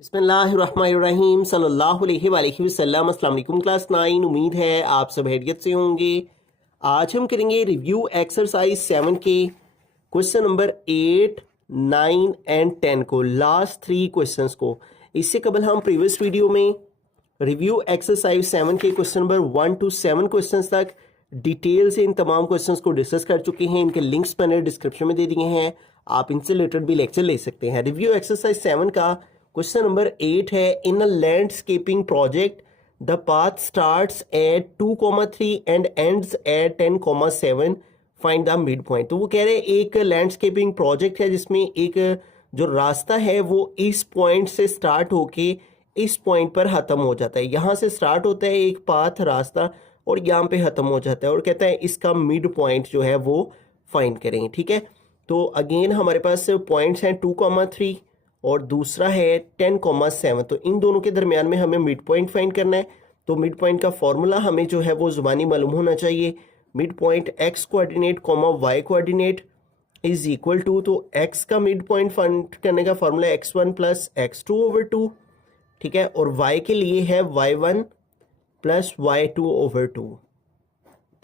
बिस्मिल्लाहिर्रहमानिर्रहीम सल्लल्लाहु अलैहि वसल्लम। अस्सलाम वालेकुम क्लास 9। उम्मीद है आप सब खैरियत से होंगे। आज हम करेंगे रिव्यू एक्सरसाइज 7 के क्वेश्चन नंबर 8, 9 एंड 10 को, लास्ट 3 क्वेश्चंस को। इससे कबल हम प्रीवियस वीडियो में रिव्यू एक्सरसाइज 7 के क्वेश्चन नंबर 1 to 7 क्वेश्चंस तक डिटेल से इन तमाम क्वेश्चंस को डिस्कस कर चुके हैं। इनके लिंक्स मैंने डिस्क्रिप्शन में दे दिए हैं, आप इनसे रिलेटेड भी लेक्चर ले सकते हैं। रिव्यू एक्सरसाइज 7 का क्वेश्चन नंबर 8 है, in a landscaping project the path starts at 2,3 and ends at 10,7, find the mid point. तो वो कह रहे हैं एक लैंडस्केपिंग प्रोजेक्ट है जिसमें एक जो रास्ता है वो इस पॉइंट से स्टार्ट होके इस पॉइंट पर ख़त्म हो जाता है। यहाँ से स्टार्ट होता है एक पाथ रास्ता और यहाँ पे ख़त्म हो जाता है, और कहता है इसका मिड पॉइंट जो है वो फाइंड करेंगे। ठीक है, तो अगेन हमारे पास पॉइंट्स हैं 2,3 और दूसरा है 10,7। तो इन दोनों के दरमियान में हमें मिड पॉइंट फाइंड करना है। तो मिड पॉइंट का फॉर्मूला हमें जो है वो ज़ुबानी मालूम होना चाहिए। Mid point X coordinate comma Y coordinate is equal to, तो एक्स का मिड पॉइंट फाइंड करने का फॉर्मूला x1 प्लस x2/2, ठीक है, और y के लिए है y1 प्लस y2/2।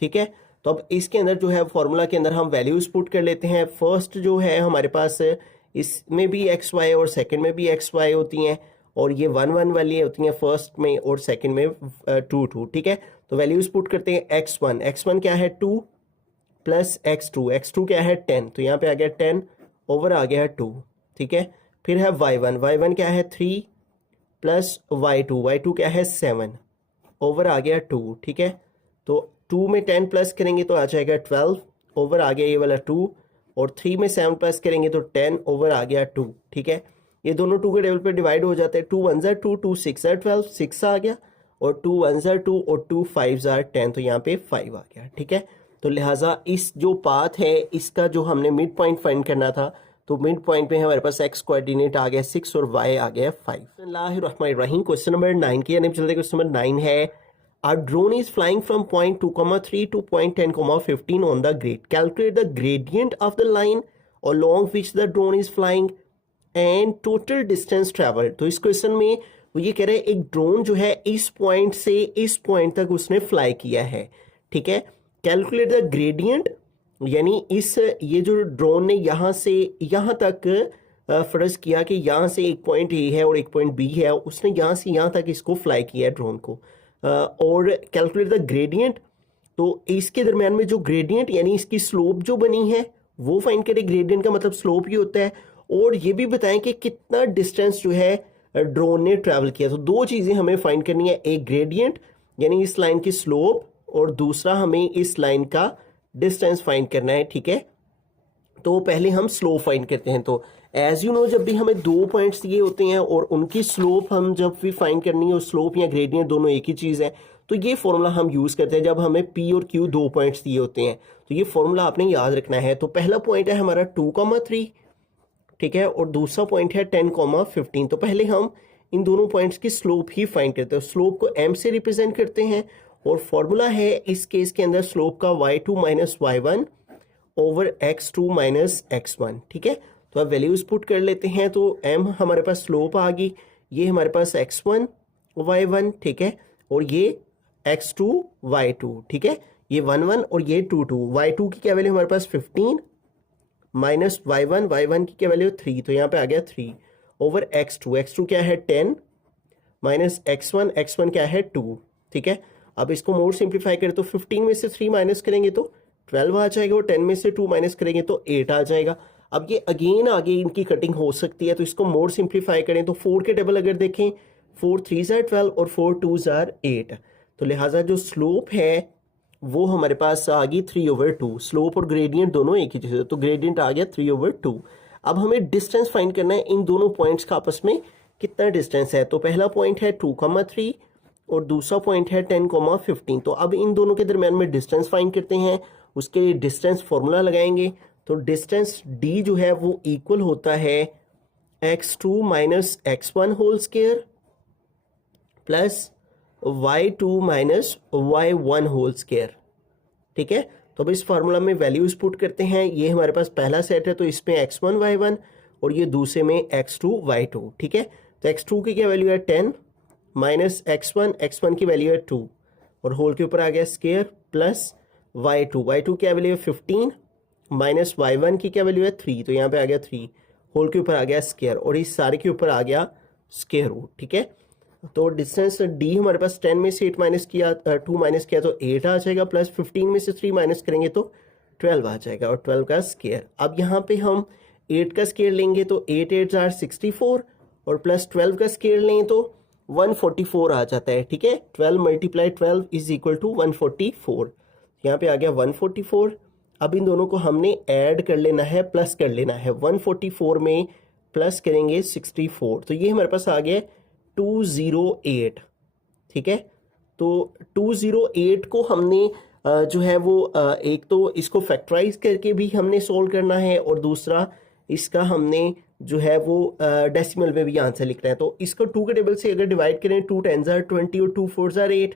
ठीक है, तो अब इसके अंदर जो है फॉर्मूला के अंदर हम वैल्यूज पुट कर लेते हैं। फर्स्ट जो है हमारे पास इसमें भी एक्स वाई और सेकंड में भी एक्स वाई होती हैं, और ये 1 1 वाली होती हैं फर्स्ट में और सेकंड में 2 2। ठीक है, तो वैल्यूज पुट करते हैं। x1 क्या है 2 प्लस x2 क्या है 10, तो यहाँ पे आ गया 10 ओवर आ गया 2। ठीक है, फिर है y1 क्या है 3 प्लस y2 क्या है 7 ओवर आ गया 2। ठीक है, तो 2 में 10 प्लस करेंगे तो आ जाएगा 12 ओवर आ गया ये वाला 2, और 3 में 7 प्लस करेंगे तो 10 ओवर आ गया 2। ठीक है, ये दोनों 2 के टेबल पे डिवाइड हो जाते हैं। 2 1 ज़ा 2, 2 6 ज़ा 12, 6 आ गया, और 2 1 ज़ा 2 और 2 5 ज़ा 10, तो यहाँ पे 5 आ गया। ठीक है, तो लिहाजा इस जो पाथ है इसका जो हमने मिड पॉइंट फाइंड करना था, तो मिड पॉइंट में हमारे पास एक्स कोऑर्डिनेट आ गया 6 और वाई आ गया 5। बिस्मिल्लाहिर्रहमानिर्रहीम। क्वेश्चन नंबर 9 की यानी चलते क्वेश्चन नंबर 9 है, a drone is flying from point 2,3 to point 10,15 on the grid. Calculate the gradient of the line along which the drone is flying and total distance traveled. तो इस question में वो ये कह रहे हैं एक ड्रोन जो है इस पॉइंट से इस पॉइंट तक उसने फ्लाई किया है। ठीक है, कैलकुलेट द ग्रेडियंट, यानी इस ये जो ड्रोन ने यहाँ से यहाँ तक फर्ज किया कि यहाँ से एक पॉइंट ए है और एक पॉइंट बी है, उसने यहाँ से यहाँ तक इसको फ्लाई किया है ड्रोन को, और कैलकुलेट द ग्रेडियंट, तो इसके दरमियान में जो ग्रेडियंट यानी इसकी स्लोप जो बनी है वो फाइंड करें। ग्रेडियंट का मतलब स्लोप ही होता है, और ये भी बताएं कि कितना डिस्टेंस जो है ड्रोन ने ट्रैवल किया। तो दो चीज़ें हमें फाइंड करनी है, एक ग्रेडियंट यानी इस लाइन की स्लोप, और दूसरा हमें इस लाइन का डिस्टेंस फाइंड करना है। ठीक है, तो पहले हम स्लोप फाइंड करते हैं। तो एज यू नो, जब भी हमें 2 पॉइंट्स दिए होते हैं और उनकी स्लोप हम जब भी फाइंड करनी है, और स्लोप या ग्रेडियंट दोनों एक ही चीज़ है, तो ये फॉर्मूला हम यूज़ करते हैं जब हमें पी और क्यू 2 पॉइंट्स दिए होते हैं। तो ये फॉर्मूला आपने याद रखना है। तो पहला पॉइंट है हमारा 2,3, ठीक है, और दूसरा पॉइंट है 10,15। तो पहले हम इन दोनों पॉइंट्स की स्लोप ही फाइंड करते हैं। स्लोप को m से रिप्रेजेंट करते हैं, और फॉर्मूला है इस केस के अंदर स्लोप का y2 minus y1 over x2 minus x1। ठीक है, तो अब वैल्यूज पुट कर लेते हैं। तो m हमारे पास स्लोप आ गई, ये हमारे पास x1 y1, ठीक है, और ये x2 y2, ठीक है, ये 1 1 और ये 2 2। y2 की क्या वैल्यू हमारे पास 15 माइनस y1 की क्या वैल्यू 3, तो यहाँ पे आ गया 3 ओवर x2 क्या है 10 माइनस x1 क्या है 2। ठीक है, अब इसको मोर सिंप्लीफाई करें तो 15 में से 3 माइनस करेंगे तो 12 आ जाएगा, और 10 में से 2 माइनस करेंगे तो 8 आ जाएगा। अब ये अगेन आगे इनकी कटिंग हो सकती है, तो इसको मोर सिंप्लीफाई करें तो 4 के टेबल अगर देखें 4 3 ज़ार 12 और 4 2 ज़ार 8, तो लिहाजा जो स्लोप है वो हमारे पास आ गई 3/2। स्लोप और ग्रेडियंट दोनों एक ही चीज़ है, तो ग्रेडियंट आ गया 3/2। अब हमें डिस्टेंस फाइंड करना है इन दोनों पॉइंट्स का आपस में कितना डिस्टेंस है। तो पहला पॉइंट है 2,3 और दूसरा पॉइंट है 10,15। तो अब इन दोनों के दरमियान में डिस्टेंस फाइंड करते हैं। उसके लिए डिस्टेंस फॉर्मूला लगाएंगे, तो डिस्टेंस d जो है वो इक्वल होता है x2 minus x1 whole square plus y2 minus y1 whole square. ठीक है, तो अब इस फार्मूला में वैल्यूज पुट करते हैं। ये हमारे पास पहला सेट है, तो इसमें x1 y1 और ये दूसरे में x2 y2। ठीक है, तो x2 की क्या वैल्यू है 10 माइनस x1 की वैल्यू है 2 और होल के ऊपर आ गया स्केयर प्लस y2 की वैल्यू है 15 माइनस y1 की क्या वैल्यू है 3, तो यहाँ पे आ गया 3 होल के ऊपर आ गया स्केयर और इस सारे के ऊपर आ गया स्केयर रूट। ठीक है, तो डिस्टेंस d हमारे पास 10 में से 8 माइनस किया 2 माइनस किया तो 8 आ जाएगा, प्लस 15 में से 3 माइनस करेंगे तो 12 आ जाएगा और 12 का स्केयर। अब यहाँ पे हम 8 का स्केयर लेंगे तो 8 8 आर 64 और प्लस 12 का स्केयर लें तो 144 आ जाता है। ठीक है, 12 मल्टीप्लाई 12 इज इक्वल टू 144, यहाँ पे आ गया 144। अब इन दोनों को हमने ऐड कर लेना है, प्लस कर लेना है। 144 में प्लस करेंगे 64 तो ये हमारे पास आ गया 208। ठीक है, तो 208 को हमने जो है वो एक तो इसको फैक्टराइज करके भी हमने सोल्व करना है और दूसरा इसका हमने जो है वो डेसिमल में भी आंसर लिखना है। तो इसको 2 के टेबल से अगर डिवाइड करें 2 10 जार 20 और 2 4 जार 8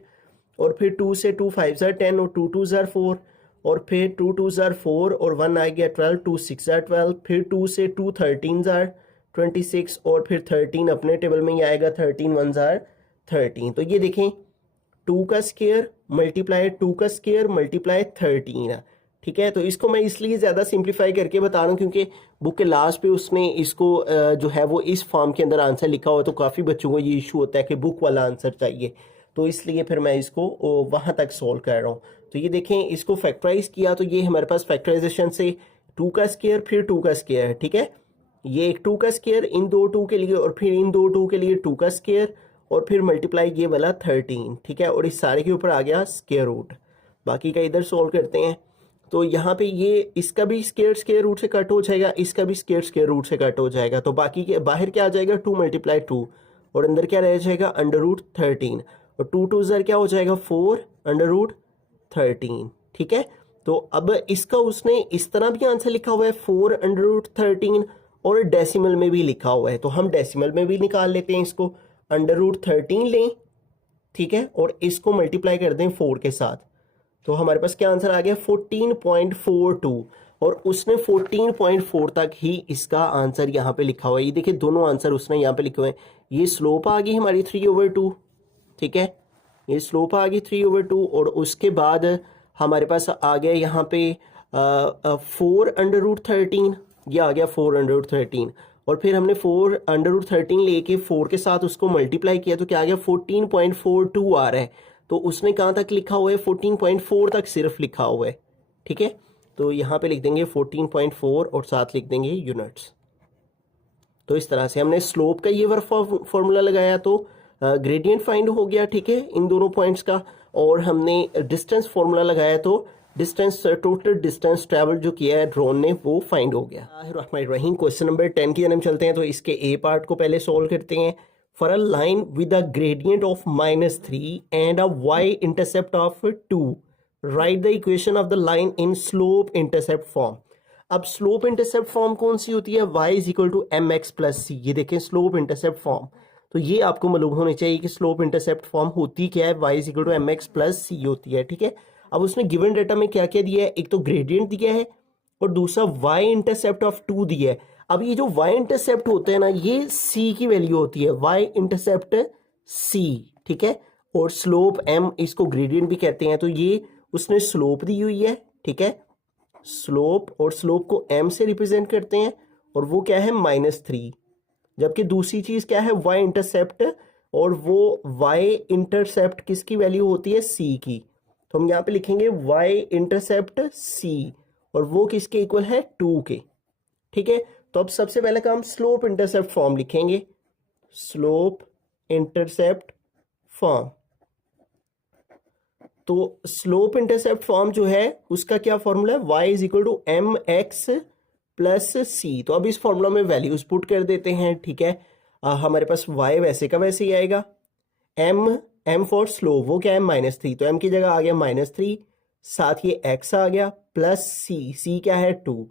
और फिर 2 से 2 5 जार 10 और 2 2 जार 4 और फिर 2 2 जार 4 और 1 आ गया 12, 2 6 जार 12, फिर 2 से 2 13 जार 26 और फिर 13 अपने टेबल में ही आएगा 13 1 जार 13। तो ये देखें 2 का स्केयर मल्टीप्लाई 2 का स्केयर मल्टीप्लाई 13। ठीक है, तो इसको मैं इसलिए ज़्यादा सिंप्लीफाई करके बता रहा हूँ क्योंकि बुक के लास्ट पे उसने इसको जो है वो इस फॉर्म के अंदर आंसर लिखा हुआ, तो काफ़ी बच्चों को ये इशू होता है कि बुक वाला आंसर चाहिए, तो इसलिए फिर मैं इसको वहाँ तक सोल्व कर रहा हूँ। तो ये देखें इसको फैक्टराइज किया तो ये हमारे पास फैक्टराइजेशन से 2 का स्केयर फिर 2 का स्केयर। ठीक है, ये एक 2 का स्केयर इन दो 2 के लिए और फिर इन दो 2 के लिए 2 का स्केयर और फिर मल्टीप्लाई ये वाला 13। ठीक है, और इस सारे के ऊपर आ गया स्केयर रूट। बाकी का इधर सोल्व करते हैं तो यहाँ पे ये इसका भी स्केयर रूट से कट हो जाएगा, इसका भी स्केयर रूट से कट हो जाएगा, तो बाकी के बाहर क्या आ जाएगा 2 मल्टीप्लाई 2 और अंदर क्या रह जाएगा अंडर रूट 13 और 2 2 ज़र क्या हो जाएगा 4 अंडर रूट 13। ठीक है, तो अब इसका उसने इस तरह भी आंसर लिखा हुआ है 4 अंडर रूट 13 और डेसिमल में भी लिखा हुआ है, तो हम डेसिमल में भी निकाल लेते हैं इसको। अंडर रूट 13 लें, ठीक है, और इसको मल्टीप्लाई कर दें 4 के साथ, तो हमारे पास क्या आंसर आ गया 14.42 और उसने 14.4 तक ही इसका आंसर यहाँ पे लिखा हुआ है। ये देखिए दोनों आंसर उसने यहाँ पे लिखे हुए हैं। ये स्लोप आ गई हमारी 3/2। ठीक है, ये स्लोप आ गई 3/2 और उसके बाद हमारे पास आ गया यहाँ पे 4 अंडर रूट 13, ये आ गया 4 अंडर रूट 13 और फिर हमने 4 अंडर रूट 13 लेके 4 के साथ उसको मल्टीप्लाई किया तो क्या आ गया 14.42 आ रहा है। तो उसने कहाँ तक लिखा हुआ है 14.4 तक सिर्फ लिखा हुआ है। ठीक है, तो यहाँ पे लिख देंगे 14.4 और साथ लिख देंगे यूनिट्स। तो इस तरह से हमने स्लोप का ये फॉर्मूला लगाया तो ग्रेडियंट फाइंड हो गया। ठीक है, इन दोनों पॉइंट्स का, और हमने डिस्टेंस फॉर्मूला लगाया तो डिस्टेंस टोटल डिस्टेंस ट्रैवल जो किया है ड्रोन ने वो फाइंड हो गया। रहीम क्वेश्चन नंबर 10 की जानब चलते हैं। तो इसके ए पार्ट को पहले सॉल्व करते हैं। For a line with a gradient of -3 and a y intercept of 2 right the equation of the line in slope intercept form. अब स्लोप इंटरसेप्ट फॉर्म कौन सी होती है y = mx + c। ये देखें स्लोप इंटरसेप्ट फॉर्म, तो ये आपको मालूम होनी चाहिए कि स्लोप इंटरसेप्ट फॉर्म होती क्या है, y = mx + c होती है। ठीक है, अब उसने गिवन डेटा में क्या क्या दिया है, एक तो ग्रेडियंट दिया है और दूसरा y इंटरसेप्ट ऑफ 2 दिया है। अब ये जो y इंटरसेप्ट होते हैं ना, ये c की वैल्यू होती है, y इंटरसेप्ट c। ठीक है, और स्लोप m, इसको ग्रेडियंट भी कहते हैं। तो ये उसने स्लोप दी हुई है। ठीक है, स्लोप, और स्लोप को m से रिप्रेजेंट करते हैं और वो क्या है -3। जबकि दूसरी चीज क्या है y इंटरसेप्ट, और वो y इंटरसेप्ट किसकी वैल्यू होती है c की। तो हम यहाँ पे लिखेंगे y इंटरसेप्ट c और वो किसके इक्वल है 2 के। ठीक है, तो अब सबसे पहले काम स्लोप इंटरसेप्ट फॉर्म लिखेंगे। स्लोप इंटरसेप्ट फॉर्म, तो स्लोप इंटरसेप्ट फॉर्म जो है उसका क्या फॉर्मूला है, y = mx + c। तो अब इस फॉर्मूला में वैल्यूज पुट कर देते हैं। ठीक है, हमारे पास y वैसे का वैसे ही आएगा। m फॉर स्लो वो क्या है -3, तो m की जगह आ गया -3, साथ ये x आ गया प्लस c क्या है 2।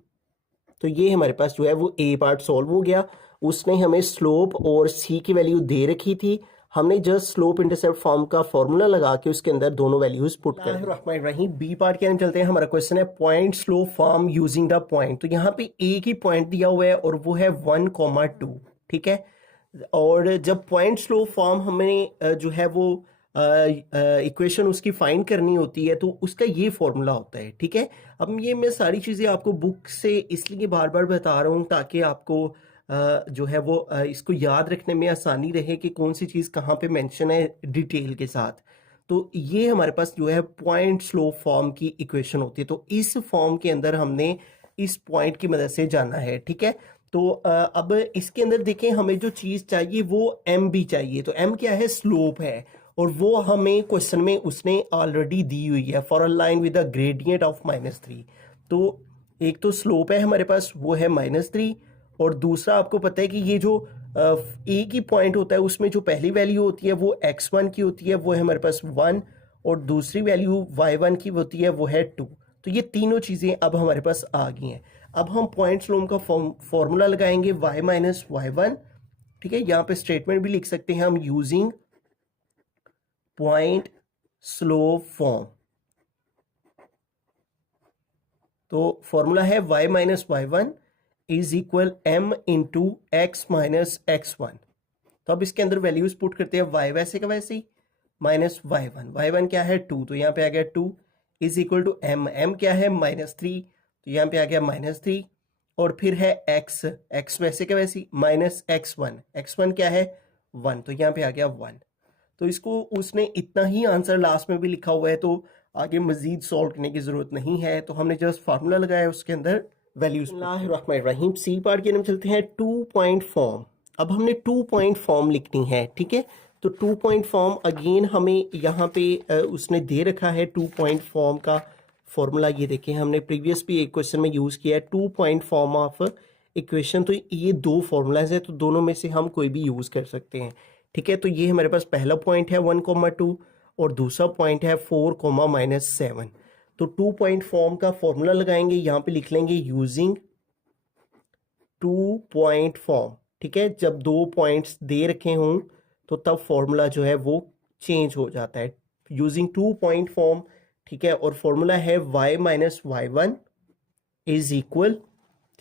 तो ये हमारे पास जो है वो a पार्ट सॉल्व हो गया। उसने हमें स्लोप और c की वैल्यू दे रखी थी, हमने जस्ट स्लोप इंटरसेप्ट फॉर्म का फॉर्मूला लगा के उसके अंदर दोनों वैल्यूज पुट कर रही। बी पार्ट के अंदर चलते हैं। हमारा क्वेश्चन है point slope form using the point. तो यहाँ पे एक ही पॉइंट दिया हुआ है और वो है 1,2। ठीक है, और जब पॉइंट स्लो फॉर्म हमें जो है वो इक्वेशन उसकी फाइंड करनी होती है तो उसका ये फॉर्मूला होता है, ठीक है। अब ये मैं सारी चीज़ें आपको बुक से इसलिए बार बार बता रहा हूँ ताकि आपको जो है वो इसको याद रखने में आसानी रहे कि कौन सी चीज़ कहाँ पे मेंशन है डिटेल के साथ। तो ये हमारे पास जो है पॉइंट स्लो फॉर्म की इक्वेशन होती है, तो इस फॉर्म के अंदर हमने इस पॉइंट की मदद से जाना है, ठीक है। तो अब इसके अंदर देखें, हमें जो चीज़ चाहिए वो एम भी चाहिए। तो एम क्या है? स्लोप है, और वो हमें क्वेश्चन में उसने ऑलरेडी दी हुई है, for a line with a gradient of -3। तो एक तो स्लोप है हमारे पास, वो है -3, और दूसरा आपको पता है कि ये जो एक ही पॉइंट होता है उसमें जो पहली वैल्यू होती है वो x1 की होती है, वो है हमारे पास 1, और दूसरी वैल्यू y1 की होती है वो है 2। तो ये तीनों चीज़ें अब हमारे पास आ गई हैं। अब हम पॉइंट स्लोप का फॉर्मूला लगाएंगे y माइनस y1, ठीक है। यहाँ पे स्टेटमेंट भी लिख सकते हैं हम, यूजिंग पॉइंट स्लोप फॉर्म। तो फॉर्मूला है y minus y1 is equal m into x minus x1। तो अब इसके अंदर वैल्यूज पुट करते हैं, y वैसे का वैसे ही माइनस y1 क्या है 2, तो यहाँ पे आ गया 2 इज इक्वल टू m क्या है -3, तो यहाँ पे आ गया -3, और फिर है x वैसे का वैसे ही माइनस x1 क्या है 1, तो यहाँ पे आ गया 1। तो इसको उसने इतना ही आंसर लास्ट में भी लिखा हुआ है, तो आगे मजीद सॉल्व करने की ज़रूरत नहीं है। तो हमने जस्ट फार्मूला लगाया, उसके अंदर वैल्यूज। बिस्मिल्लाहिर्रहमानिर्रहीम, सी पार्ट की तरफ चलते हैं। 2 पॉइंट फॉर्म। अब हमने 2 पॉइंट फॉर्म लिखनी है, ठीक है। तो 2 पॉइंट फॉर्म अगेन हमें यहाँ पे उसने दे रखा है 2 पॉइंट फॉर्म का फॉर्मूला। ये देखें, हमने प्रीवियस भी एक क्वेश्चन में यूज़ किया है 2 पॉइंट फॉर्म ऑफ इक्वेशन। तो ये दो फॉर्मूलाज है, तो दोनों में से हम कोई भी यूज़ कर सकते हैं, ठीक है। तो ये हमारे पास पहला पॉइंट है 1,2, और दूसरा पॉइंट है 4,-7। तो 2 पॉइंट फॉर्म का फॉर्मूला लगाएंगे, यहाँ पे लिख लेंगे यूजिंग 2 पॉइंट फॉर्म, ठीक है। जब 2 पॉइंट्स दे रखे हों तो तब फॉर्मूला जो है वो चेंज हो जाता है, यूजिंग 2 पॉइंट फॉर्म, ठीक है। और फॉर्मूला है y minus y1 is equal,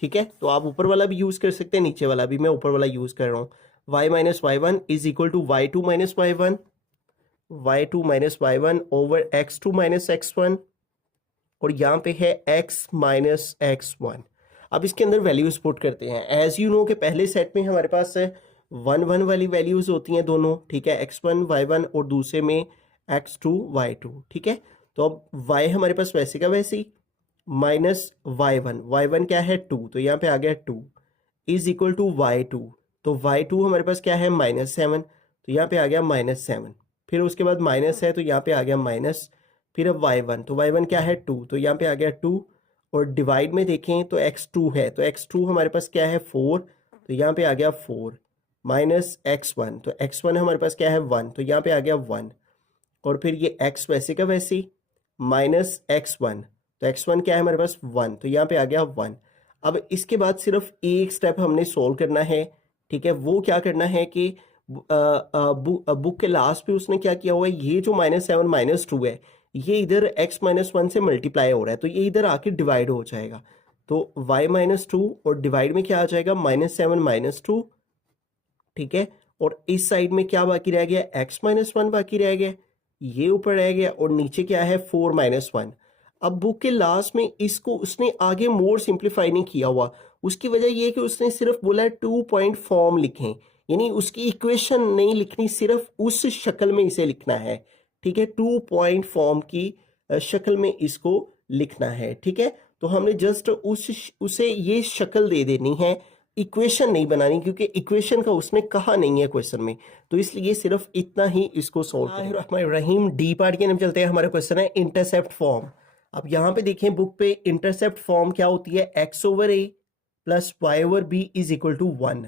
ठीक है। तो आप ऊपर वाला भी यूज कर सकते हैं, नीचे वाला भी, मैं ऊपर वाला यूज कर रहा हूँ। y minus y1 is equal to y2 minus y1 over x2 minus x1, और यहाँ पे है x माइनस x1। अब इसके अंदर वैल्यूज पुट करते हैं। एज यू नो कि पहले सेट में हमारे पास 1 वाली वैल्यूज होती हैं दोनों, ठीक है, x1 y1, और दूसरे में x2 y2, ठीक है। तो अब y हमारे पास वैसे का वैसे ही माइनस y1 क्या है 2, तो यहाँ पे आ गया 2 इज इक्वल टू y2। तो y2 हमारे पास क्या है -7, तो यहाँ पे आ गया -7। फिर उसके बाद माइनस है तो यहाँ पे आ गया माइनस। फिर अब y1, तो y1 क्या है 2, तो यहाँ पे आ गया 2, और डिवाइड में देखें तो x2 है, तो x2 हमारे पास क्या है 4, तो यहाँ पे आ गया 4, माइनस x1, तो x1 हमारे पास क्या है 1, तो यहाँ पे आ गया 1, और फिर ये x वैसे का वैसे ही माइनस x1, तो x1 क्या है हमारे पास 1, तो यहाँ पे आ गया 1। अब इसके बाद सिर्फ एक स्टेप हमने सोल्व करना है, ठीक है। वो क्या करना है कि बुक के लास्ट पे उसने क्या किया हुआ है, ये जो -7 -2 है ये इधर x -1 से मल्टीप्लाई हो रहा है, तो ये इधर आके डिवाइड हो जाएगा। तो y -2 और डिवाइड में क्या आ जाएगा -7 -2, ठीक है। और इस साइड में क्या बाकी रह गया, x -1 बाकी रह गया, ये ऊपर रह गया, और नीचे क्या है 4 -1। अब बुक के लास्ट में इसको उसने आगे मोर सिंप्लीफाई नहीं किया हुआ, उसकी वजह ये है कि उसने सिर्फ बोला है 2 पॉइंट फॉर्म लिखें, यानी उसकी इक्वेशन नहीं लिखनी, सिर्फ उस शक्ल में इसे लिखना है, ठीक है। 2 पॉइंट फॉर्म की शक्ल में इसको लिखना है, ठीक है। तो हमने जस्ट उसे ये शक्ल दे देनी है, इक्वेशन नहीं बनानी, क्योंकि इक्वेशन का उसने कहा नहीं है क्वेश्चन में, तो इसलिए सिर्फ इतना ही इसको सॉल्व रहीम। डी पार्ट के नाम चलते हैं। हमारा क्वेश्चन है इंटरसेप्ट फॉर्म। अब यहाँ पे देखें बुक पे इंटरसेप्ट फॉर्म क्या होती है, x/a plus y/b is equal to 1।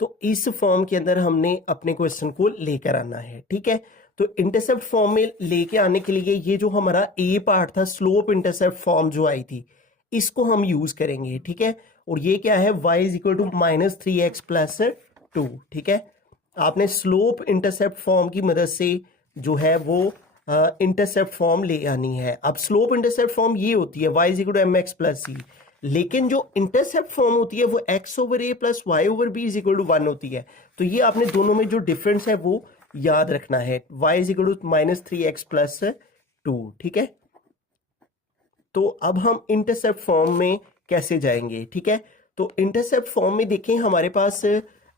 तो इस फॉर्म के अंदर हमने अपने क्वेश्चन को लेकर आना है, ठीक है। तो इंटरसेप्ट फॉर्म में लेके आने के लिए ये जो हमारा ए पार्ट था, स्लोप इंटरसेप्ट फॉर्म जो आई थी, इसको हम यूज करेंगे, ठीक है। और ये क्या है, y is equal to -3x plus 2, ठीक है। आपने स्लोप इंटरसेप्ट फॉर्म की मदद से जो है वो इंटरसेप्ट फॉर्म ले आनी है। अब स्लोप इंटरसेप्ट फॉर्म ये होती है y is equal to mx plus c, लेकिन जो इंटरसेप्ट फॉर्म होती है वो x over a plus Y over B is equal to 1 होती है। तो ये आपने दोनों में जो डिफरेंस है वो याद रखना है, y is equal to -3x plus 2। ठीक है, तो अब हम इंटरसेप्ट फॉर्म में कैसे जाएंगे? ठीक है, तो इंटरसेप्ट फॉर्म में देखें हमारे पास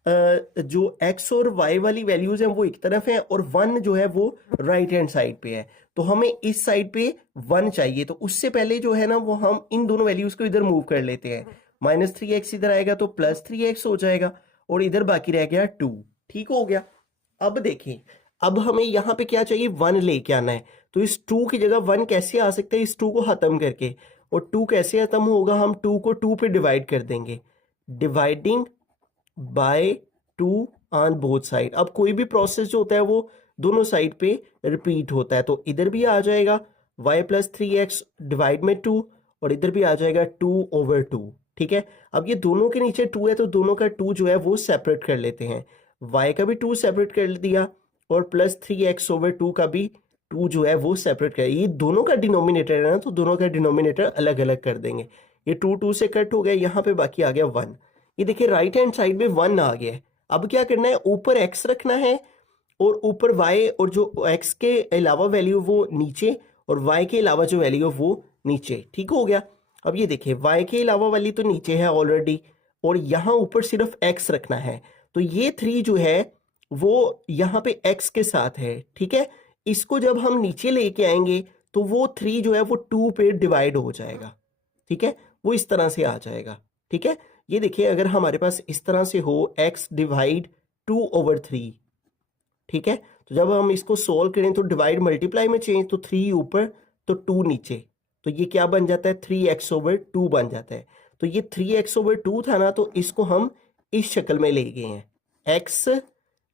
जो x और y वाली वैल्यूज हैं वो एक तरफ है और 1 जो है वो राइट हैंड साइड पे है। तो हमें इस साइड पे 1 चाहिए, तो उससे पहले जो है ना वो हम इन दोनों वैल्यूज को इधर मूव कर लेते हैं। -3x इधर आएगा तो +3x हो जाएगा और इधर बाकी रह गया 2। ठीक हो गया। अब देखें, अब हमें यहाँ पे क्या चाहिए? 1 लेके आना है। तो इस 2 की जगह 1 कैसे आ सकता है? इस 2 को खत्म करके। और 2 कैसे खत्म होगा? हम 2 को 2 पे डिवाइड कर देंगे, dividing by 2 on both side. अब कोई भी प्रोसेस जो होता है वो दोनों साइड पे रिपीट होता है, तो इधर भी आ जाएगा y प्लस 3x डिवाइड में 2 और इधर भी आ जाएगा 2 ओवर 2। ठीक है, अब ये दोनों के नीचे 2 है तो दोनों का 2 जो है वो सेपरेट कर लेते हैं। y का भी 2 सेपरेट कर दिया और +3x ओवर 2 का भी 2 जो है वो सेपरेट कर। ये दोनों का डिनोमिनेटर है ना, तो दोनों का डिनोमिनेटर अलग अलग कर देंगे। ये 2 2 से कट हो गया, यहाँ पे बाकी आ गया 1। ये देखिए राइट हैंड साइड में 1 आ गया है। अब क्या करना है? ऊपर x रखना है और ऊपर y, और जो x के अलावा वैल्यू वो नीचे और y के अलावा जो वैल्यू है वो नीचे। ठीक हो गया। अब ये देखिए y के अलावा वाली तो नीचे है ऑलरेडी और यहाँ ऊपर सिर्फ x रखना है, तो ये 3 जो है वो यहाँ पे x के साथ है। ठीक है, इसको जब हम नीचे लेके आएंगे तो वो 3 जो है वो 2 पे डिवाइड हो जाएगा। ठीक है, वो इस तरह से आ जाएगा। ठीक है, ये देखिए अगर हमारे पास इस तरह से हो x डिवाइड 2 ओवर 3। ठीक है, तो जब हम इसको सोल्व करें तो डिवाइड मल्टीप्लाई में चेंज, तो 3 ऊपर तो 2 नीचे, तो ये क्या बन जाता है? 3x ओवर 2 बन जाता है। तो ये 3x ओवर 2 था ना, तो इसको हम इस शक्ल में ले गए हैं, x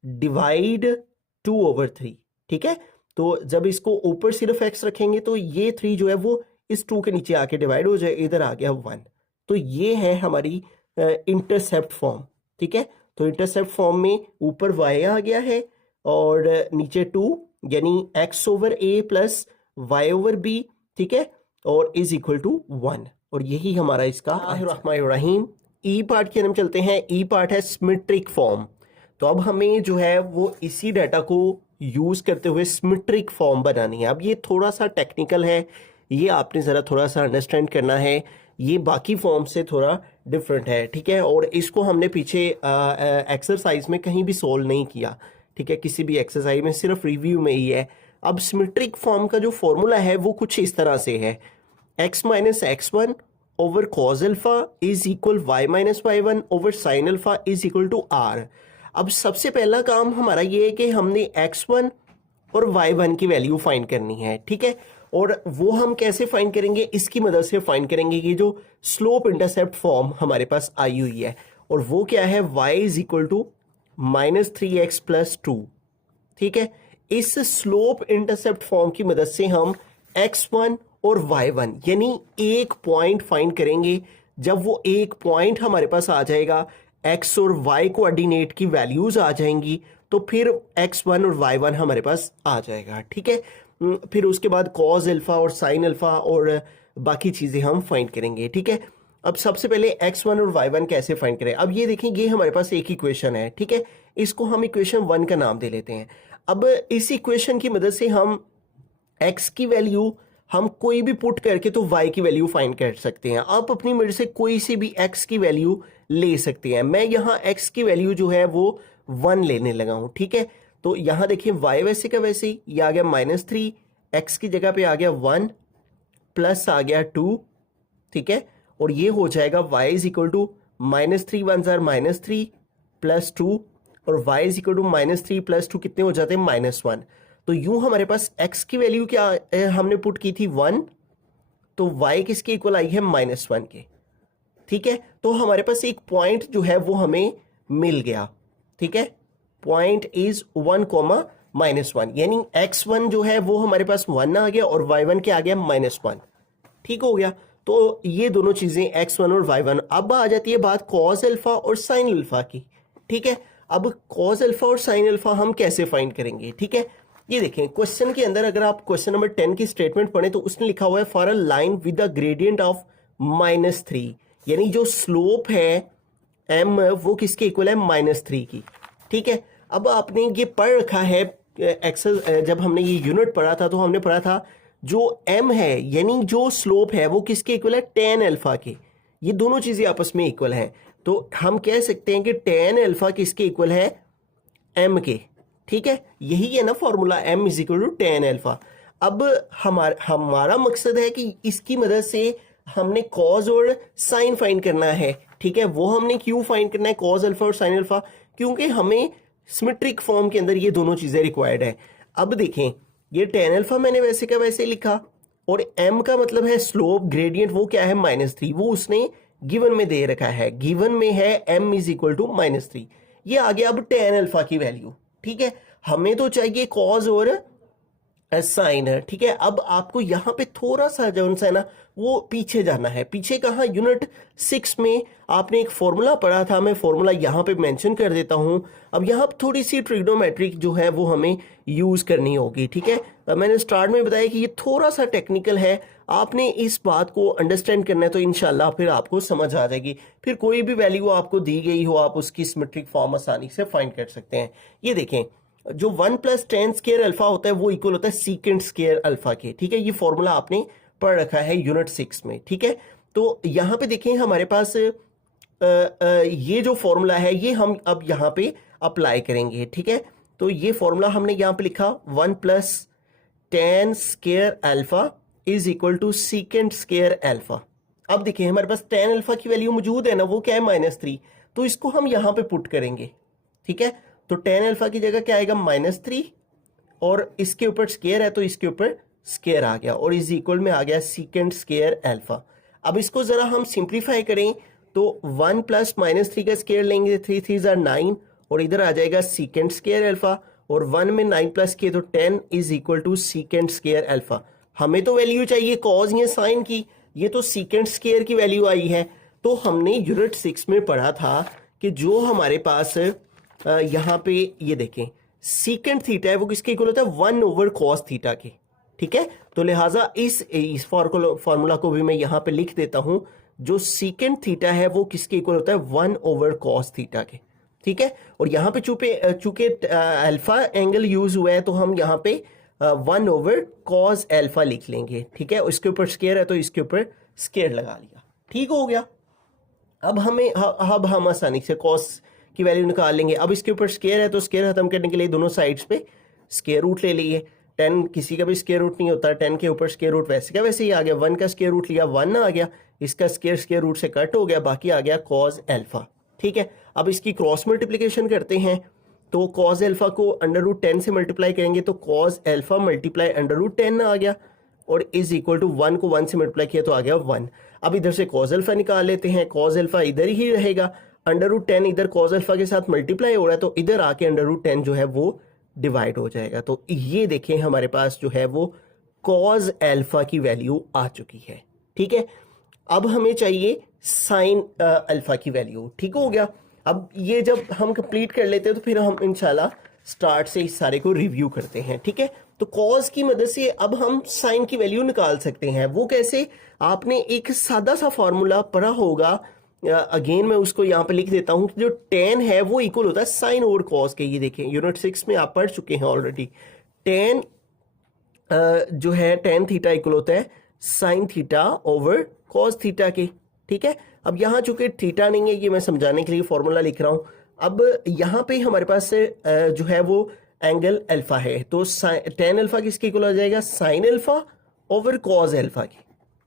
डिवाइड 2 ओवर 3। ठीक है, तो जब इसको ऊपर सिर्फ x रखेंगे तो ये 3 जो है वो इस 2 के नीचे आके डिवाइड हो जाए, इधर आ गया 1। तो ये है हमारी इंटरसेप्ट फॉर्म। ठीक है, तो इंटरसेप्ट फॉर्म में ऊपर y आ गया है और नीचे 2, यानी x over a plus Y over b। ठीक है, और इज इक्वल टू 1, और यही हमारा इसका रहमान। ई पार्ट की हम चलते हैं। ई पार्ट है सिमेट्रिक फॉर्म। तो अब हमें जो है वो इसी डाटा को यूज करते हुए सिमेट्रिक फॉर्म बनानी है। अब ये थोड़ा सा टेक्निकल है, ये आपने ज़रा थोड़ा सा अंडरस्टैंड करना है, ये बाकी फॉर्म से थोड़ा डिफरेंट है। ठीक है, और इसको हमने पीछे एक्सरसाइज में कहीं भी सोल्व नहीं किया। ठीक है, किसी भी एक्सरसाइज में, सिर्फ रिव्यू में ही है। अब सिमेट्रिक फॉर्म का जो फॉर्मूला है वो कुछ इस तरह से है, x minus x1 over cos alpha is equal y minus y1 over sine alpha is equal to r। अब सबसे पहला काम हमारा ये है कि हमने x1 और y1 की वैल्यू फाइंड करनी है। ठीक है, और वो हम कैसे फाइंड करेंगे? इसकी मदद से फाइंड करेंगे कि जो स्लोप इंटरसेप्ट फॉर्म हमारे पास आई हुई है, और वो क्या है? y is equal to -3x plus 2। ठीक है, इस स्लोप इंटरसेप्ट फॉर्म की मदद से हम x1 और y1 यानी एक पॉइंट फाइंड करेंगे। जब वो एक पॉइंट हमारे पास आ जाएगा, x और y कोऑर्डिनेट की वैल्यूज आ जाएंगी, तो फिर x1 और y1 हमारे पास आ जाएगा। ठीक है, फिर उसके बाद कॉज अल्फा और साइन अल्फा और बाकी चीज़ें हम फाइंड करेंगे। ठीक है, अब सबसे पहले x1 और y1 कैसे फाइंड करें? अब ये देखें, ये हमारे पास एक इक्वेशन है। ठीक है, इसको हम इक्वेशन 1 का नाम दे लेते हैं। अब इस इक्वेशन की मदद से हम x की वैल्यू हम कोई भी पुट करके तो y की वैल्यू फाइंड कर सकते हैं। आप अपनी मर्जी से कोई सी भी x की वैल्यू ले सकते हैं। मैं यहाँ x की वैल्यू जो है वो 1 लेने लगा हूँ। ठीक है, तो यहाँ देखिए y वैसे का वैसे ही, ये आ गया -3, x की जगह पे आ गया 1 प्लस आ गया 2। ठीक है, और ये हो जाएगा y इज इक्वल टू -3 1 जार -3 प्लस 2, और y is equal to -3 plus 2 कितने हो जाते हैं? -1। तो यूं हमारे पास x की वैल्यू क्या हमने पुट की थी? 1, तो y किसके इक्वल आई है? -1 के। ठीक है, तो हमारे पास एक पॉइंट जो है वो हमें मिल गया। ठीक है, पॉइंट इज 1, -1, यानी x1 जो है वो हमारे पास 1 आ गया और y1 क्या आ गया? -1। ठीक हो गया, तो ये दोनों चीजें x1 और y1। अब आ जाती है बात कॉस अल्फा और साइन अल्फा की। ठीक है, अब कॉस अल्फा और साइन अल्फा हम कैसे फाइंड करेंगे? ठीक है, ये देखें क्वेश्चन के अंदर, अगर आप क्वेश्चन नंबर 10 की स्टेटमेंट पढ़ें तो उसने लिखा हुआ है for a line with the gradient of -3, यानी जो स्लोप है m वो किसके इक्वल है -3 की। ठीक है, अब आपने ये पढ़ रखा है एक्सल, जब हमने ये यूनिट पढ़ा था तो हमने पढ़ा था जो m है यानी जो स्लोप है वो किसके इक्वल है, tan अल्फा के। ये दोनों चीजें आपस में इक्वल हैं, तो हम कह सकते हैं कि tan अल्फा किसके इक्वल है, m के। ठीक है, यही है ना formula, m is equal to tan alpha. अब हमारा मकसद है कि इसकी मदद से हमने कॉज और साइन फाइंड करना है। ठीक है, वो हमने क्यों फाइंड करना है कॉज अल्फा और साइन अल्फा, क्योंकि हमें सिमेट्रिक फॉर्म के अंदर ये दोनों चीजें रिक्वायर्ड है। अब देखें, ये tan अल्फा मैंने वैसे का वैसे लिखा, और m का मतलब है स्लोप ग्रेडियंट, वो क्या है -3, वो उसने गिवन में दे रखा है, गिवन में है m इज इक्वल टू -3। ये आ गया अब tan अल्फा की वैल्यू। ठीक है, हमें तो चाहिए कॉज और साइन है। ठीक है, अब आपको यहां पे थोड़ा सा जो है ना वो पीछे जाना है। पीछे कहाँ, यूनिट 6 में आपने एक फॉर्मूला पढ़ा था, मैं फॉर्मूला यहां पे मेंशन कर देता हूं। अब यहां थोड़ी सी ट्रिग्नोमेट्रिक जो है वो हमें यूज करनी होगी। ठीक है, मैंने स्टार्ट में बताया कि ये थोड़ा सा टेक्निकल है, आपने इस बात को अंडरस्टैंड करना है तो इंशाल्लाह फिर आपको समझ आ जाएगी। फिर कोई भी वैल्यू आपको दी गई हो आप उसकी सिमेट्रिक फॉर्म आसानी से फाइंड कर सकते हैं। ये देखें, जो 1 + tan स्क्वायर अल्फा होता है वो इक्वल होता है सीकेंट स्क्वायर अल्फा के। ठीक है, ये फॉर्मूला आपने पढ़ रखा है यूनिट 6 में। ठीक है, तो यहां पे देखें हमारे पास ये जो फॉर्मूला है ये हम अब यहां पे अप्लाई करेंगे। ठीक है, तो ये फॉर्मूला हमने यहां पे लिखा 1 + tan square alpha is equal to secant square alpha. अब देखिए हमारे पास tan अल्फा की वैल्यू मौजूद है ना, वो क्या है -3, तो इसको हम यहां पे पुट करेंगे। ठीक है, तो tan अल्फा की जगह क्या आएगा, -3, और इसके ऊपर स्क्वायर है तो इसके ऊपर स्क्वायर आ गया, और इज इक्वल में आ गया सीकेंट स्क्वायर अल्फा। अब इसको जरा हम सिंप्लीफाई करें तो 1 + -3 का स्क्वायर लेंगे, 3 3 = 9, और इधर आ जाएगा सीकेंट स्क्वायर अल्फा, और 1 में 9 प्लस किए तो 10 is equal to secant square alpha. हमें तो वैल्यू चाहिए कॉज या साइन की, ये तो सीकेंट स्क्वायर की वैल्यू आई है। तो हमने यूनिट 6 में पढ़ा था कि जो हमारे पास यहाँ पे ये देखें सीकेंट थीटा है वो किसके इक्वल होता है, 1/cos थीटा के। ठीक है, तो लिहाजा इस फॉर्मूला को भी मैं यहाँ पे लिख देता हूं, जो सीकेंट थीटा है वो किसके इक्वल होता है, 1/cos थीटा के। ठीक है, और यहाँ पे चूंकि अल्फा एंगल यूज हुआ है तो हम यहाँ पे 1/cos अल्फा लिख लेंगे। ठीक है, इसके ऊपर स्क्वायर है तो इसके ऊपर स्क्वायर लगा लिया, ठीक हो गया। अब हम आसानी से cos की वैल्यू निकाल लेंगे। अब इसके ऊपर स्क्वायर है तो स्क्वायर खत्म करने के लिए दोनों साइड्स पे स्क्वायर रूट ले लिए। 10 किसी का भी स्क्वायर रूट नहीं होता, 10 के ऊपर स्क्वायर रूट वैसे का वैसे ही आ गया। 1 का स्क्वायर रूट लिया 1 आ गया, इसका स्क्वायर रूट से कट हो गया, बाकी आ गया cos अल्फा। ठीक है, अब इसकी क्रॉस मल्टीप्लिकेशन करते हैं तो cos अल्फा को √10 से मल्टीप्लाई करेंगे तो cos अल्फा मल्टीप्लाई √10 आ गया, और इज इक्वल टू 1 को 1 से मल्टीप्लाई किया तो आ गया 1। अब इधर से cos अल्फा निकाल लेते हैं, cos अल्फा इधर ही रहेगा, √10 इधर cos अल्फा के साथ मल्टीप्लाई हो रहा है तो इधर आके √10 जो है वो डिवाइड हो जाएगा। तो ये देखें हमारे पास जो है वो cos अल्फा की वैल्यू आ चुकी है। ठीक है, अब हमें चाहिए साइन अल्फा की वैल्यू। ठीक हो गया, अब ये जब हम कंप्लीट कर लेते हैं तो फिर हम इंशाल्लाह स्टार्ट से इस सारे को रिव्यू करते हैं। ठीक है, तो cos की मदद से अब हम साइन की वैल्यू निकाल सकते हैं। वो कैसे, आपने एक सादा सा फॉर्मूला पढ़ा होगा, अगेन मैं उसको यहाँ पे लिख देता हूँ। जो tan है वो इक्वल होता है साइन ओवर cos के। ये देखें यूनिट 6 में आप पढ़ चुके हैं ऑलरेडी। tan जो है tan थीटा इक्वल होता है sine theta over cos theta के। ठीक है, अब यहाँ चूंकि थीटा नहीं है ये मैं समझाने के लिए फॉर्मूला लिख रहा हूँ। अब यहाँ पे हमारे पास जो है वो एंगल अल्फा है, तो tan अल्फा किसके इक्वल हो जाएगा, sine alpha over cos alpha की।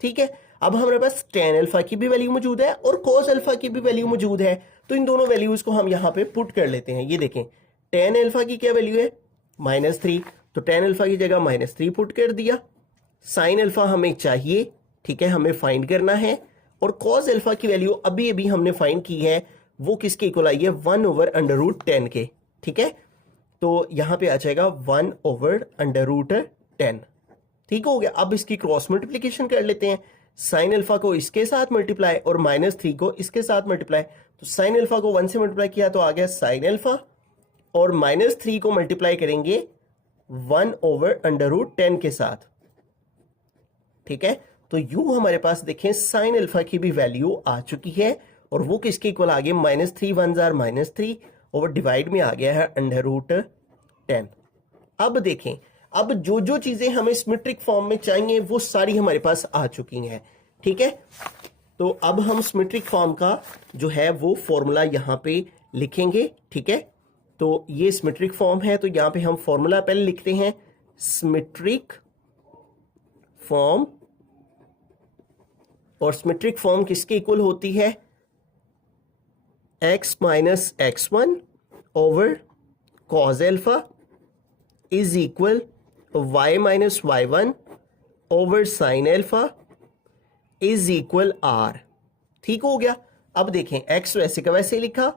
ठीक है, अब हमारे पास tan अल्फा की भी वैल्यू मौजूद है और cos अल्फा की भी वैल्यू मौजूद है, तो इन दोनों वैल्यूज को हम यहाँ पे पुट कर लेते हैं। ये देखें tan अल्फा की क्या वैल्यू है, -3, तो tan अल्फा की जगह -3 पुट कर दिया। साइन अल्फा हमें चाहिए, ठीक है, हमें फाइंड करना है, और cos अल्फा की वैल्यू अभी अभी हमने फाइंड की है, वो किसके इक्वल आई है, 1/√10 के। ठीक है, तो यहां पे आ जाएगा 1/√10। ठीक हो गया, अब इसकी क्रॉस मल्टीप्लिकेशन कर लेते हैं। साइन अल्फा को इसके साथ मल्टीप्लाई और -3 को इसके साथ मल्टीप्लाई, तो साइन अल्फा को 1 से मल्टीप्लाई किया तो आ गया साइन अल्फा, और -3 को मल्टीप्लाई करेंगे 1/√10 के साथ। ठीक है, तो यूं हमारे पास देखें साइन अल्फा की भी वैल्यू आ चुकी है और वो किसके इक्वल आ गई, -3 1 जार -3 और डिवाइड में आ गया है √10। अब देखें, अब जो जो चीजें हमें सिमेट्रिक फॉर्म में चाहिए वो सारी हमारे पास आ चुकी हैं, ठीक है। तो अब हम सिमेट्रिक फॉर्म का जो है वो फॉर्मूला यहाँ पे लिखेंगे, ठीक है। तो ये सिमेट्रिक फॉर्म है, तो यहाँ पे हम फॉर्मूला पहले लिखते हैं, सिमेट्रिक फॉर्म। और सिमेट्रिक फॉर्म किसके इक्वल होती है, x minus x1 over cause alpha is equal y minus y1 over sine alpha is equal r। ठीक हो गया। अब देखें x वैसे का वैसे लिखा,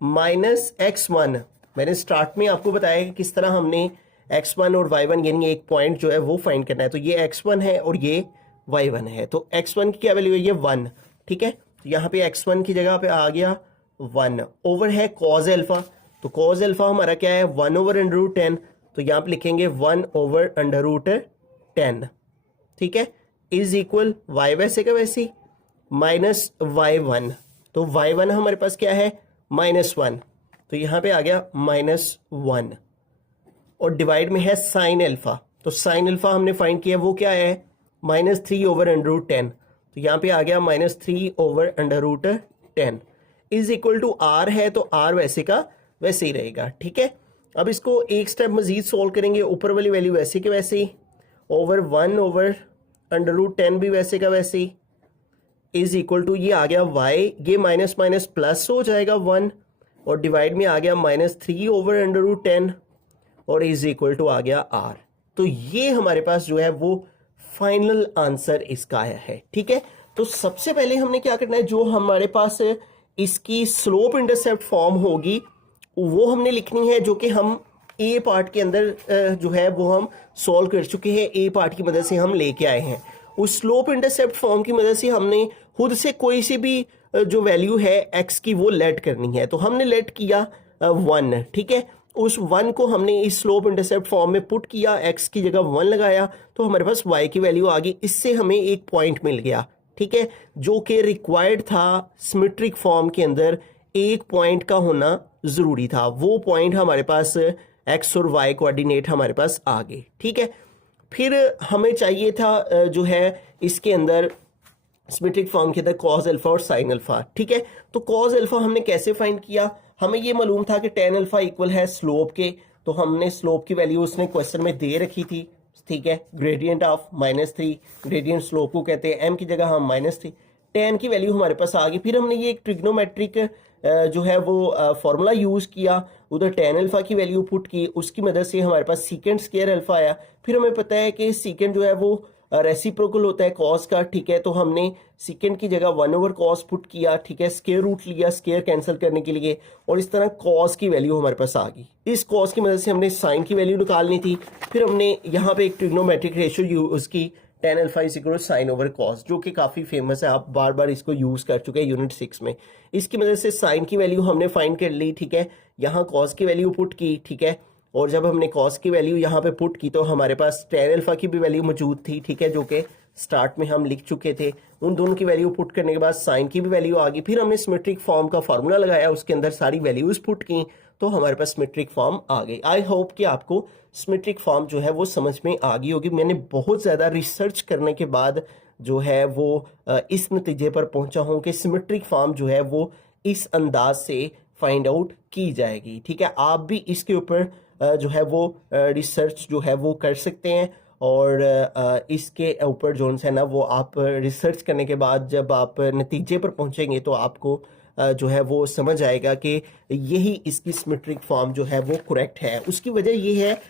माइनस x1 मैंने स्टार्ट में आपको बताया कि किस तरह हमने x1 और y1 यानी एक पॉइंट जो है वो फाइंड करना है। तो ये x1 है और ये y1 है, तो x1 की क्या वैल्यू है, ये 1, ठीक है। तो यहाँ पे x1 की जगह पे आ गया 1 ओवर है कॉज एल्फा, तो कॉज एल्फा हमारा क्या है 1 ओवर √10, तो यहाँ पे लिखेंगे 1 ओवर √10, ठीक है, इज इक्वल y वैसे का वैसे माइनस y1, तो y1 हमारे पास क्या है -1, तो यहाँ पे आ गया -1 और डिवाइड में है साइन एल्फा, तो साइन एल्फा हमने फाइंड किया वो क्या है -3 ओवर √10, तो यहाँ पे आ गया -3 over √10 is equal to r है, तो r वैसे का वैसे ही रहेगा, ठीक है। अब इसको एक स्टेप मजीद सोल्व करेंगे, ऊपर वाली वैल्यू वैसे के वैसे ही ओवर 1 ओवर √10 भी वैसे का वैसे ही इज इक्वल टू, ये आ गया y, ये माइनस माइनस प्लस हो जाएगा 1 और डिवाइड में आ गया -3 ओवर √10 और इज इक्वल टू आ गया r। तो ये हमारे पास जो है वो फाइनल आंसर इसका है, ठीक है। तो सबसे पहले हमने क्या करना है, जो हमारे पास इसकी स्लोप इंटरसेप्ट फॉर्म होगी वो हमने लिखनी है, जो कि हम ए पार्ट के अंदर जो है वो हम सॉल्व कर चुके हैं, ए पार्ट की मदद से हम लेके आए हैं। उस स्लोप इंटरसेप्ट फॉर्म की मदद से हमने खुद से कोई सी भी जो वैल्यू है एक्स की वो लेट करनी है, तो हमने लेट किया 1, ठीक है। उस 1 को हमने इस स्लोप इंटरसेप्ट फॉर्म में पुट किया, x की जगह 1 लगाया, तो हमारे पास y की वैल्यू आ गई, इससे हमें एक पॉइंट मिल गया, ठीक है, जो कि रिक्वायर्ड था सिमेट्रिक फॉर्म के अंदर एक पॉइंट का होना जरूरी था। वो पॉइंट हमारे पास x और y कोऑर्डिनेट हमारे पास आ गए, ठीक है। फिर हमें चाहिए था जो है इसके अंदर सिमेट्रिक फॉर्म के अंदर कॉज अल्फा और साइन अल्फा, ठीक है। तो कॉज अल्फा हमने कैसे फाइंड किया, हमें ये मालूम था कि tan अल्फा इक्वल है स्लोप के, तो हमने स्लोप की वैल्यू उसने क्वेश्चन में दे रखी थी, ठीक है, ग्रेडियंट ऑफ -3, ग्रेडियंट स्लोप को कहते हैं, m की जगह हम -3, tan की वैल्यू हमारे पास आ गई। फिर हमने ये एक ट्रिग्नोमेट्रिक जो है वो फॉर्मूला यूज किया, उधर tan अल्फा की वैल्यू पुट की, उसकी मदद से हमारे पास सीकेंट स्क्वायर अल्फा आया। फिर हमें पता है कि सीकेंट जो है वो रेसिप्रोकल होता है कॉस का, ठीक है, तो हमने सीकेंट की जगह 1 ओवर कॉस पुट किया, ठीक है, स्क्वायर रूट लिया स्क्वायर कैंसिल करने के लिए, और इस तरह कॉस की वैल्यू हमारे पास आ गई। इस कॉस की मदद से हमने साइन की वैल्यू निकालनी थी। फिर हमने यहाँ पे एक ट्रिग्नोमेट्रिक रेशियो यूज की, tan alpha is equal to sine over cos, जो कि काफ़ी फेमस है, आप बार बार इसको यूज़ कर चुके हैं यूनिट 6 में। इसकी मदद से साइन की वैल्यू हमने फाइंड कर ली, ठीक है, यहाँ कॉस की वैल्यू पुट की, ठीक है, और जब हमने कॉस की वैल्यू यहाँ पे पुट की तो हमारे पास tan अल्फा की भी वैल्यू मौजूद थी, ठीक है, जो कि स्टार्ट में हम लिख चुके थे। उन दोनों की वैल्यू पुट करने के बाद साइन की भी वैल्यू आ गई। फिर हमने सिमेट्रिक फॉर्म का फार्मूला लगाया, उसके अंदर सारी वैल्यूज पुट की, तो हमारे पास सिमेट्रिक फॉर्म आ गई। आई होप कि आपको सिमेट्रिक फॉर्म जो है वो समझ में आ गई होगी। मैंने बहुत ज़्यादा रिसर्च करने के बाद जो है वो इस नतीजे पर पहुंचा हूं कि सिमेट्रिक फॉर्म जो है वो इस अंदाज से फाइंड आउट की जाएगी, ठीक है। आप भी इसके ऊपर जो है वो रिसर्च जो है वो कर सकते हैं, और इसके ऊपर जो है ना वो आप रिसर्च करने के बाद जब आप नतीजे पर पहुंचेंगे तो आपको जो है वो समझ आएगा कि यही इसकी सिमेट्रिक फॉर्म जो है वो करेक्ट है। उसकी वजह ये है,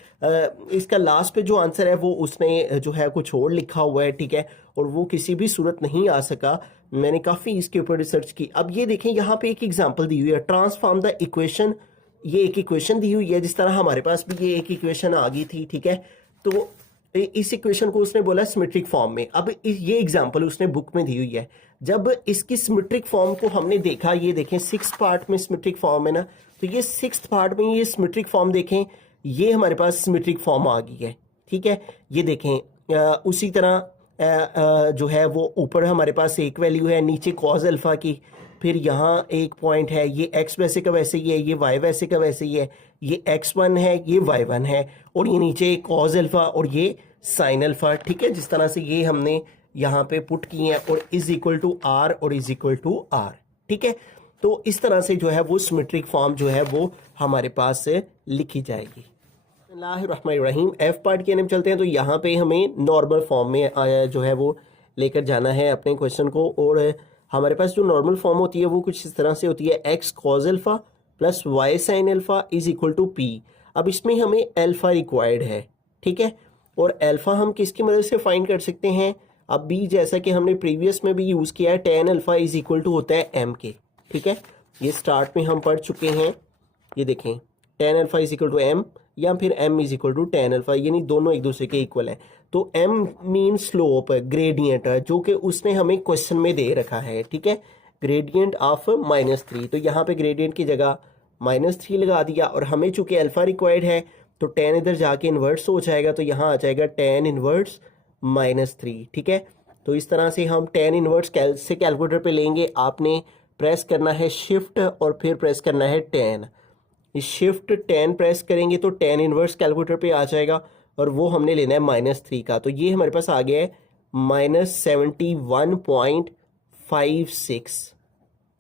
इसका लास्ट पे जो आंसर है वो उसने जो है कुछ और लिखा हुआ है, ठीक है, और वो किसी भी सूरत नहीं आ सका। मैंने काफ़ी इसके ऊपर रिसर्च की। अब ये देखें, यहाँ पे एक एग्जांपल दी हुई है, ट्रांसफॉर्म द इक्वेशन, ये एक इक्वेशन दी हुई है, जिस तरह हमारे पास भी ये एक इक्वेशन आ गई थी, ठीक है। तो इस इक्वेशन को उसने बोला सिमेट्रिक फॉर्म में। अब ये एग्जांपल उसने बुक में दी हुई है। जब इसकी सिमेट्रिक फॉर्म को हमने देखा, ये देखें 6 पार्ट में सिमेट्रिक फॉर्म है ना, तो ये 6th पार्ट में ये सिमेट्रिक फॉर्म देखें, ये हमारे पास सिमेट्रिक फॉर्म आ गई है, ठीक है। ये देखें उसी तरह जो है वो ऊपर हमारे पास एक वैल्यू है, नीचे कॉज अल्फ़ा की, फिर यहाँ एक पॉइंट है, ये x वैसे का वैसे ही है, ये y वैसे का वैसे ही है, ये x1 है, ये y1 है, और ये नीचे कॉज अल्फ़ा और ये साइन अल्फ़ा। ठीक है, जिस तरह से ये हमने यहाँ पे पुट किए हैं, और इज इक्वल टू आर और इज इक्वल टू आर। ठीक है, तो इस तरह से जो है वो सिमेट्रिक फॉर्म जो है वो हमारे पास से लिखी जाएगी। बिस्मिल्लाहिर्रहमानिर्रहीम, एफ पार्ट की हम चलते हैं। तो यहाँ पे हमें नॉर्मल फॉर्म में जो है वो लेकर जाना है अपने क्वेश्चन को, और हमारे पास जो नॉर्मल फॉर्म होती है वो कुछ इस तरह से होती है, X cos alpha plus Y sine alpha is equal to P. अब इसमें हमें अल्फ़ा रिक्वायर्ड है। ठीक है, और अल्फ़ा हम किसकी मदद से फाइंड कर सकते हैं? अब भी जैसा कि हमने प्रीवियस में भी यूज़ किया है, tan alpha is equal to होता है एम के। ठीक है, ये स्टार्ट में हम पढ़ चुके हैं, ये देखें tan alpha is equal to M, या फिर m is equal to tan alpha, यानी दोनों एक दूसरे के इक्वल है। तो m मीन स्लोप, ग्रेडियंट, जो कि उसने हमें क्वेश्चन में दे रखा है। ठीक है, ग्रेडियंट ऑफ -3, तो यहाँ पे ग्रेडियंट की जगह -3 लगा दिया, और हमें चूंकि अल्फ़ा रिक्वायर्ड है तो टेन इधर जाके इन्वर्स हो जाएगा, तो यहाँ आ जाएगा टेन इन्वर्स -3। ठीक है, तो इस तरह से हम टेन इन्वर्स से कैलकुलेटर पे लेंगे, आपने प्रेस करना है शिफ्ट और फिर प्रेस करना है टेन। शिफ्ट 10 प्रेस करेंगे तो 10 इनवर्स कैलकुलेटर पे आ जाएगा, और वो हमने लेना है -3 का। तो ये हमारे पास आ गया है -71.56।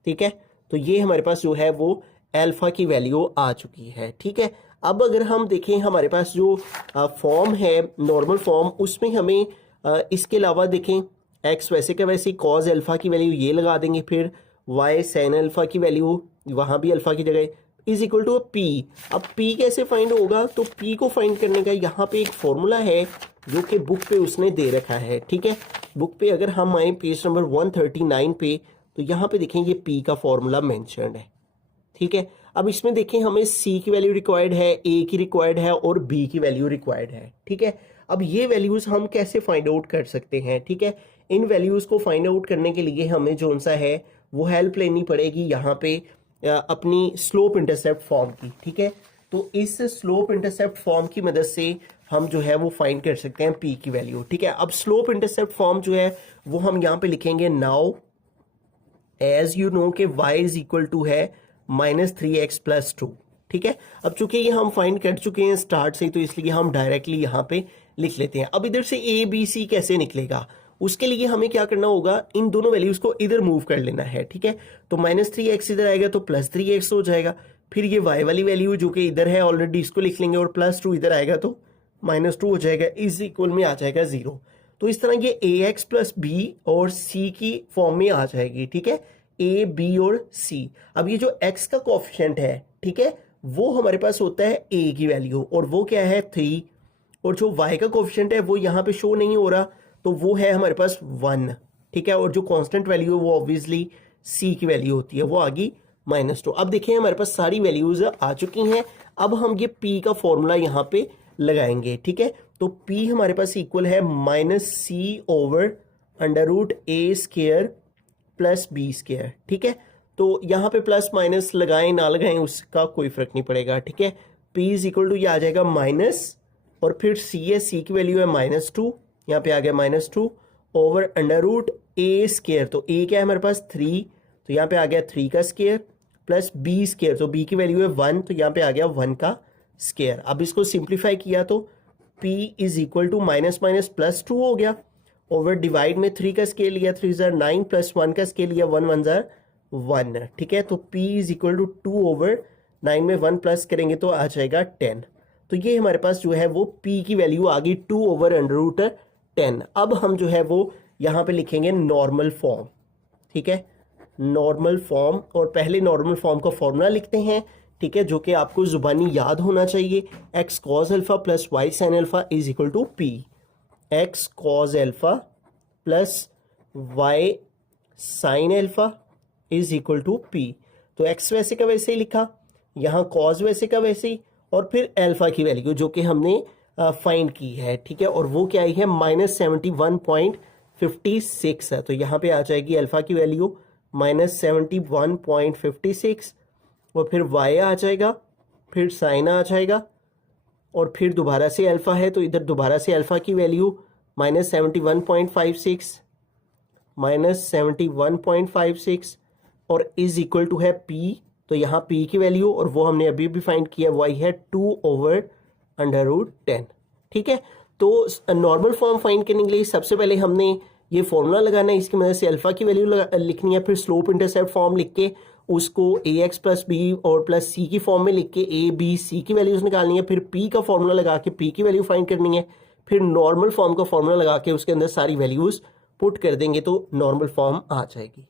ठीक है, तो ये हमारे पास जो है वो अल्फ़ा की वैल्यू आ चुकी है। ठीक है, अब अगर हम देखें हमारे पास जो फॉर्म है नॉर्मल फॉर्म, उसमें हमें इसके अलावा देखें एक्स वैसे का वैसे कॉज अल्फ़ा की वैल्यू ये लगा देंगे, फिर वाई साइन अल्फ़ा की वैल्यू वहाँ भी अल्फ़ा की जगह इज इक्वल टू पी। अब पी कैसे फाइंड होगा? तो पी को फाइंड करने का यहाँ पे एक फॉर्मूला है जो कि बुक पे उसने दे रखा है। ठीक है, बुक पे अगर हम आए पेज नंबर 139 पे, तो यहाँ पे देखें ये पी का फॉर्मूला मेंशन्ड है। ठीक है, अब इसमें देखें हमें सी की वैल्यू रिक्वायर्ड है, ए की रिक्वायर्ड है और बी की वैल्यू रिक्वायर्ड है। ठीक है, अब ये वैल्यूज हम कैसे फाइंड आउट कर सकते हैं? ठीक है, इन वैल्यूज को फाइंड आउट करने के लिए हमें जो सा है वो हेल्प लेनी पड़ेगी यहाँ पे अपनी स्लोप इंटरसेप्ट फॉर्म की। ठीक है, तो इस स्लोप इंटरसेप्ट फॉर्म की मदद से हम जो है वो फाइंड कर सकते हैं पी की वैल्यू। ठीक है, अब स्लोप इंटरसेप्ट फॉर्म जो है वो हम यहाँ पे लिखेंगे, नाउ एज यू नो के y इज इक्वल टू है -3x + 2। ठीक है, अब चूंकि ये हम फाइंड कर चुके हैं स्टार्ट से, तो इसलिए हम डायरेक्टली यहाँ पे लिख लेते हैं। अब इधर से ए बी सी कैसे निकलेगा, उसके लिए हमें क्या करना होगा, इन दोनों वैल्यूज को इधर मूव कर लेना है। ठीक है, तो -3x इधर आएगा तो +3x हो जाएगा, फिर ये y वाली वैल्यू जो कि इधर है ऑलरेडी इसको लिख लेंगे, और +2 इधर आएगा तो -2 हो जाएगा, इज इक्वल में आ जाएगा 0। तो इस तरह ये ax + b और c की फॉर्म में आ जाएगी। ठीक है, a b और c। अब ये जो x का कोफिशिएंट है, ठीक है, वो हमारे पास होता है a की वैल्यू, और वो क्या है 3, और जो y का कोफिशिएंट है वो यहाँ पे शो नहीं हो रहा, तो वो है हमारे पास 1। ठीक है, और जो कांस्टेंट वैल्यू है वो ऑब्वियसली c की वैल्यू होती है, वो आ गई -2। अब देखिए हमारे पास सारी वैल्यूज आ चुकी हैं, अब हम ये p का फॉर्मूला यहाँ पे लगाएंगे। ठीक है, तो p हमारे पास इक्वल है -c/√a² + b²। ठीक है, तो यहाँ पे प्लस माइनस लगाएं ना लगाएं उसका कोई फर्क नहीं पड़ेगा। ठीक है, p इज इक्वल टू ये आ जाएगा माइनस, और फिर c है, c की वैल्यू है -2, यहाँ पे आ गया -2 ओवर √a²। तो a क्या है हमारे पास 3, तो यहाँ पे आ गया 3 का स्क्वायर प्लस b², तो b की वैल्यू है 1, तो यहाँ पे आ गया 1 का स्क्वायर। अब इसको सिंप्लीफाई किया तो p इज इक्वल टू -−+2 हो गया, ओवर डिवाइड में 3 का स्केल लिया, 3 ज़र 9 प्लस 1 का स्केल लिया, 1 1 ज़र 1। ठीक है, तो p is equal to 2 over 9 में 1 प्लस करेंगे तो आ जाएगा 10। तो ये हमारे पास जो है वो p की वैल्यू आ गई 2 ओवर √10। अब हम जो है वो यहाँ पे लिखेंगे नॉर्मल फॉर्म। ठीक है, नॉर्मल फॉर्म, और पहले नॉर्मल फॉर्म का फॉर्मूला लिखते हैं। ठीक है, जो कि आपको जुबानी याद होना चाहिए, x cos alpha plus y sin alpha is equal to p। x cos alpha plus y sin alpha is equal to p। तो x वैसे का वैसे ही लिखा, यहाँ cos वैसे का वैसे ही, और फिर अल्फा की वैल्यू जो कि हमने फाइंड की है। ठीक है, और वो क्या आई है -71.56 है, तो यहाँ पे आ जाएगी अल्फा की वैल्यू -71.56, और फिर y आ जाएगा, फिर साइन आ जाएगा, और फिर दोबारा से अल्फा है तो इधर दोबारा से अल्फा की वैल्यू -71.56 -71.56 और इज इक्वल टू है p। तो यहाँ p की वैल्यू और वो हमने अभी भी फाइंड किया वो आई है 2/√10। ठीक है, तो नॉर्मल फॉर्म फाइंड करने के लिए सबसे पहले हमने ये फॉर्मूला लगाना है, इसकी मदद से अल्फा की वैल्यू लिखनी है, फिर स्लोप इंटरसेप्ट फॉर्म लिख के उसको ax प्लस बी और प्लस सी की फॉर्म में लिख के a b c की वैल्यूज निकालनी है, फिर p का फॉर्मूला लगा के p की वैल्यू फाइंड करनी है, फिर नॉर्मल फॉर्म का फॉर्मूला लगा के उसके अंदर सारी वैल्यूज पुट कर देंगे तो नॉर्मल फॉर्म आ जाएगी।